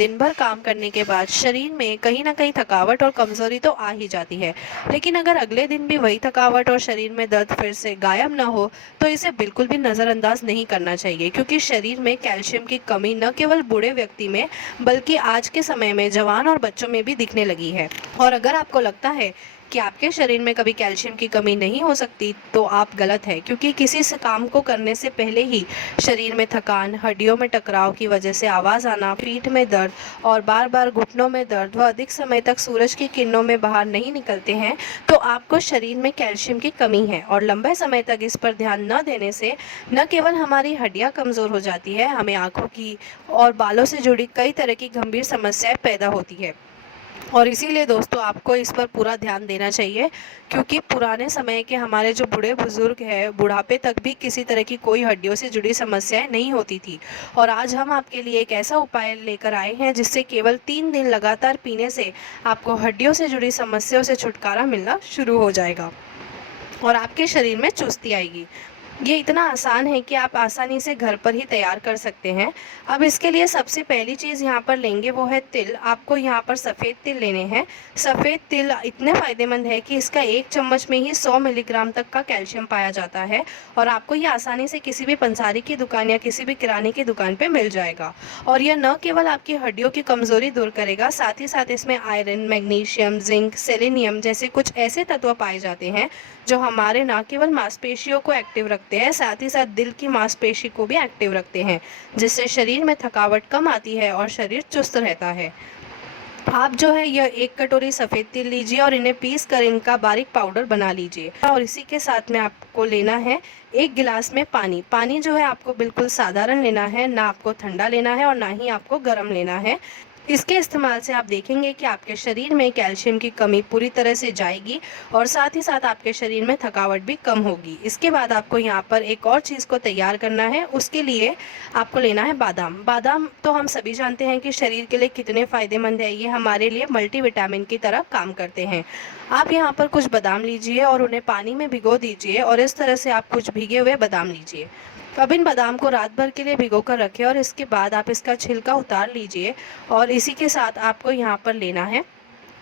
दिन भर काम करने के बाद शरीर में कहीं ना कहीं थकावट और कमजोरी तो आ ही जाती है। लेकिन अगर अगले दिन भी वही थकावट और शरीर में दर्द फिर से गायब ना हो, तो इसे बिल्कुल भी नज़रअंदाज नहीं करना चाहिए, क्योंकि शरीर में कैल्शियम की कमी न केवल बूढ़े व्यक्ति में बल्कि आज के समय में जवान और बच्चों में भी दिखने लगी है। और अगर आपको लगता है कि आपके शरीर में कभी कैल्शियम की कमी नहीं हो सकती, तो आप गलत है, क्योंकि किसी से काम को करने से पहले ही शरीर में थकान, हड्डियों में टकराव की वजह से आवाज़ आना, पीठ में दर्द और बार बार घुटनों में दर्द व अधिक समय तक सूरज की किरणों में बाहर नहीं निकलते हैं, तो आपको शरीर में कैल्शियम की कमी है। और लंबे समय तक इस पर ध्यान न देने से न केवल हमारी हड्डियां कमज़ोर हो जाती है, हमें आँखों की और बालों से जुड़ी कई तरह की गंभीर समस्याएं पैदा होती है। और इसीलिए दोस्तों, आपको इस पर पूरा ध्यान देना चाहिए, क्योंकि पुराने समय के हमारे जो बूढ़े बुजुर्ग हैं, बुढ़ापे तक भी किसी तरह की कोई हड्डियों से जुड़ी समस्याएं नहीं होती थी। और आज हम आपके लिए एक ऐसा उपाय लेकर आए हैं जिससे केवल 3 दिन लगातार पीने से आपको हड्डियों से जुड़ी समस्याओं से छुटकारा मिलना शुरू हो जाएगा और आपके शरीर में चुस्ती आएगी। ये इतना आसान है कि आप आसानी से घर पर ही तैयार कर सकते हैं। अब इसके लिए सबसे पहली चीज़ यहाँ पर लेंगे वो है तिल। आपको यहाँ पर सफ़ेद तिल लेने हैं। सफ़ेद तिल इतने फ़ायदेमंद है कि इसका 1 चम्मच में ही 100 मिलीग्राम तक का कैल्शियम पाया जाता है और आपको ये आसानी से किसी भी पंसारी की दुकान या किसी भी किराने की दुकान पे मिल जाएगा। और यह न केवल आपकी हड्डियों की कमज़ोरी दूर करेगा, साथ ही साथ इसमें आयरन, मैग्नीशियम, जिंक, सेलेनियम जैसे कुछ ऐसे तत्व पाए जाते हैं जो हमारे न केवल मांसपेशियों को एक्टिव रखते हैं, साथ ही साथ दिल की मांसपेशी को भी एक्टिव रखते हैं, जिससे शरीर में थकावट कम आती है और शरीर चुस्त रहता है। आप जो है यह 1 कटोरी सफ़ेद तिल लीजिए और इन्हें पीस कर इनका बारीक पाउडर बना लीजिए। और इसी के साथ में आपको लेना है 1 गिलास में पानी। पानी जो है आपको बिल्कुल साधारण लेना है, ना आपको ठंडा लेना है और ना ही आपको गर्म लेना है। इसके इस्तेमाल से आप देखेंगे कि आपके शरीर में कैल्शियम की कमी पूरी तरह से जाएगी और साथ ही साथ आपके शरीर में थकावट भी कम होगी। इसके बाद आपको यहाँ पर एक और चीज़ को तैयार करना है। उसके लिए आपको लेना है बादाम। बादाम तो हम सभी जानते हैं कि शरीर के लिए कितने फ़ायदेमंद है। ये हमारे लिए मल्टीविटामिन की तरह काम करते हैं। आप यहाँ पर कुछ बादाम लीजिए और उन्हें पानी में भिगो दीजिए और इस तरह से आप कुछ भीगे हुए बादाम लीजिए। अब इन बादाम को रात भर के लिए भिगो कर रखें और इसके बाद आप इसका छिलका उतार लीजिए और इसी के साथ आपको यहाँ पर लेना है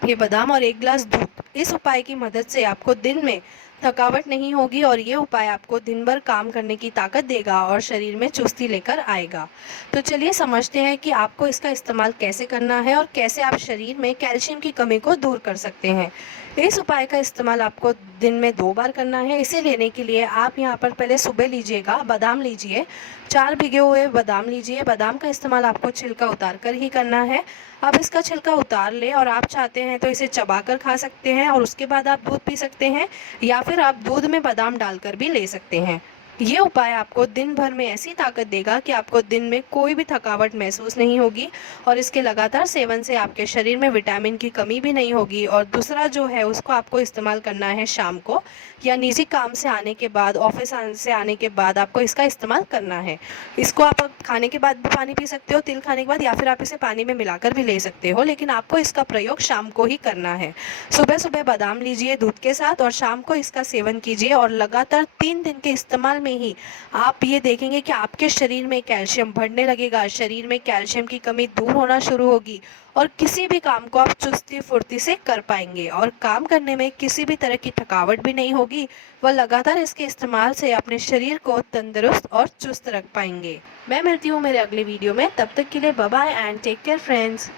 ये बादाम और 1 गिलास दूध। इस उपाय की मदद से आपको दिन में थकावट नहीं होगी और ये उपाय आपको दिन भर काम करने की ताकत देगा और शरीर में चुस्ती लेकर आएगा। तो चलिए समझते हैं कि आपको इसका इस्तेमाल कैसे करना है और कैसे आप शरीर में कैल्शियम की कमी को दूर कर सकते हैं। इस उपाय का इस्तेमाल आपको दिन में 2 बार करना है। इसे लेने के लिए आप यहाँ पर पहले सुबह लीजिएगा, बादाम लीजिए, 4 भिगे हुए बादाम लीजिए। बादाम का इस्तेमाल आपको छिलका उतार कर ही करना है। अब इसका छिलका उतार लें और आप चाहते हैं तो इसे चबाकर खा सकते हैं और उसके बाद आप दूध पी सकते हैं, या फिर आप दूध में बादाम डालकर भी ले सकते हैं। ये उपाय आपको दिन भर में ऐसी ताकत देगा कि आपको दिन में कोई भी थकावट महसूस नहीं होगी और इसके लगातार सेवन से आपके शरीर में विटामिन की कमी भी नहीं होगी। और दूसरा जो है उसको आपको इस्तेमाल करना है शाम को या निजी काम से आने के बाद, ऑफिस से आने के बाद आपको इसका इस्तेमाल करना है। इसको आप खाने के बाद भी पानी पी सकते हो, तिल खाने के बाद, या फिर आप इसे पानी में मिलाकर भी ले सकते हो, लेकिन आपको इसका प्रयोग शाम को ही करना है। सुबह सुबह बादाम लीजिए दूध के साथ और शाम को इसका सेवन कीजिए और लगातार 3 दिन के इस्तेमाल में ही आप ये देखेंगे कि आपके शरीर में कैल्शियम बढ़ने लगेगा, शरीर में कैल्शियम की कमी दूर होना शुरू होगी और किसी भी काम को आप चुस्ती फुर्ती से कर पाएंगे और काम करने में किसी भी तरह की थकावट भी नहीं होगी। वह लगातार इसके इस्तेमाल से अपने शरीर को तंदुरुस्त और चुस्त रख पाएंगे। मैं मिलती हूँ मेरे अगले वीडियो में, तब तक के लिए bye bye and take care friends.